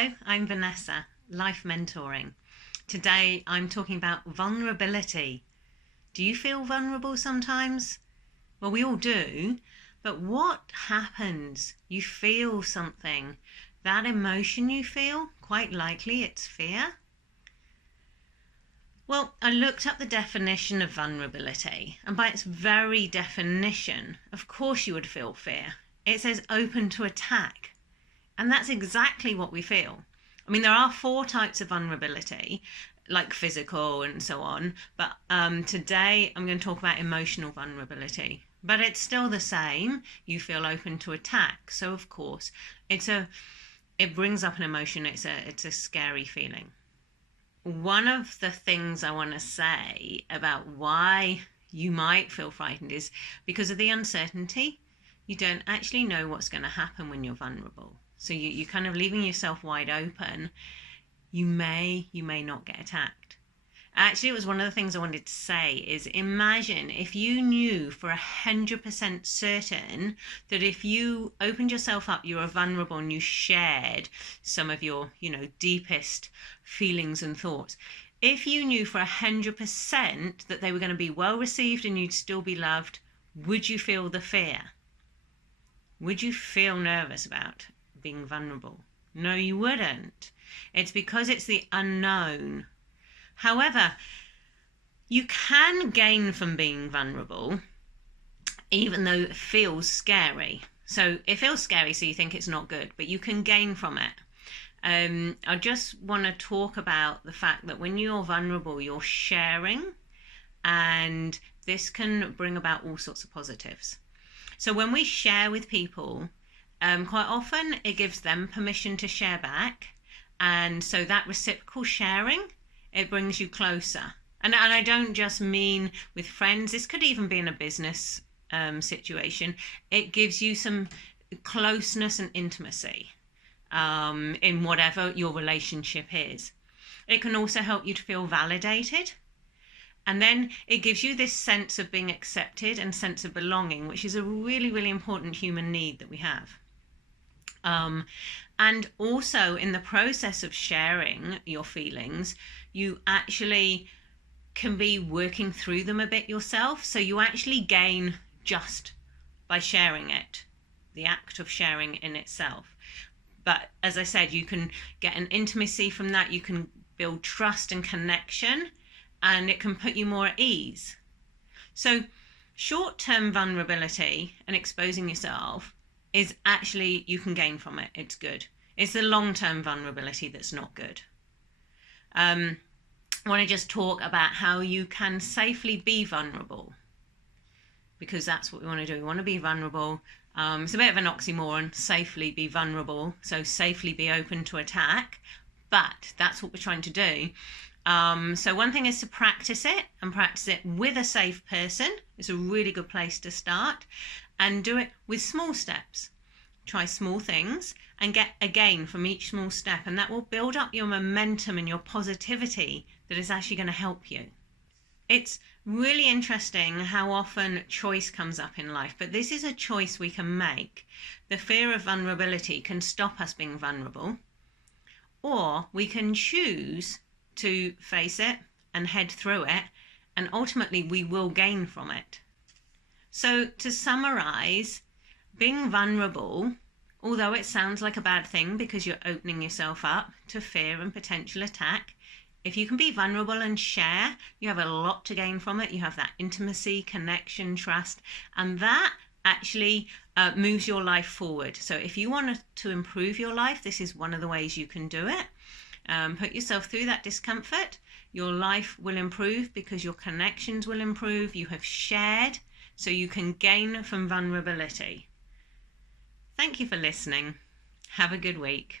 Hello, I'm Vanessa, Life Mentoring. Today I'm talking about vulnerability. Do you feel vulnerable sometimes? Well, we all do, but what happens? You feel something. That emotion you feel, quite likely it's fear. Well, I looked up the definition of vulnerability, and by its very definition, of course you would feel fear. It says open to attack. And that's exactly what we feel. I mean, there are 4 types of vulnerability, like physical and so on. But today I'm going to talk about emotional vulnerability. But it's still the same. You feel open to attack. So of course, it brings up an emotion. It's a scary feeling. One of the things I want to say about why you might feel frightened is because of the uncertainty. You don't actually know what's going to happen when you're vulnerable. So you're kind of leaving yourself wide open. You may not get attacked. Actually, it was one of the things I wanted to say is imagine if you knew for 100% certain that if you opened yourself up, you were vulnerable and you shared some of your, deepest feelings and thoughts. If you knew for 100% that they were going to be well received and you'd still be loved, would you feel the fear? Would you feel nervous about being vulnerable? No, you wouldn't. It's because it's the unknown. However, you can gain from being vulnerable, even though it feels scary. So it feels scary, so you think it's not good, but you can gain from it. I just want to talk about the fact that when you're vulnerable, you're sharing, and this can bring about all sorts of positives. So when we share with people, quite often it gives them permission to share back. And so that reciprocal sharing, it brings you closer. And I don't just mean with friends. This could even be in a business situation. It gives you some closeness and intimacy in whatever your relationship is. It can also help you to feel validated. And then it gives you this sense of being accepted and sense of belonging, which is a really, really important human need that we have. And also in the process of sharing your feelings, you actually can be working through them a bit yourself. So you actually gain just by sharing it, the act of sharing in itself. But as I said, you can get an intimacy from that. You can build trust and connection, and it can put you more at ease. So short-term vulnerability and exposing yourself is actually, you can gain from it. It's good. It's the long-term vulnerability that's not good. I want to just talk about how you can safely be vulnerable, because that's what we want to do. We want to be vulnerable. It's a bit of an oxymoron, safely be vulnerable. So safely be open to attack, but that's what we're trying to do. So one thing is to practice it, and practice it with a safe person. It's a really good place to start, and do it with small steps. Try small things and get a gain from each small step, and that will build up your momentum and your positivity that is actually going to help you. It's really interesting how often choice comes up in life, but this is a choice we can make. The fear of vulnerability can stop us being vulnerable, or we can choose to face it and head through it, and ultimately we will gain from it. So to summarize, being vulnerable, although it sounds like a bad thing because you're opening yourself up to fear and potential attack, if you can be vulnerable and share, you have a lot to gain from it. You have that intimacy, connection, trust, and that actually moves your life forward. So if you want to improve your life, this is one of the ways you can do it. Put yourself through that discomfort. Your life will improve because your connections will improve. You have shared, so you can gain from vulnerability. Thank you for listening. Have a good week.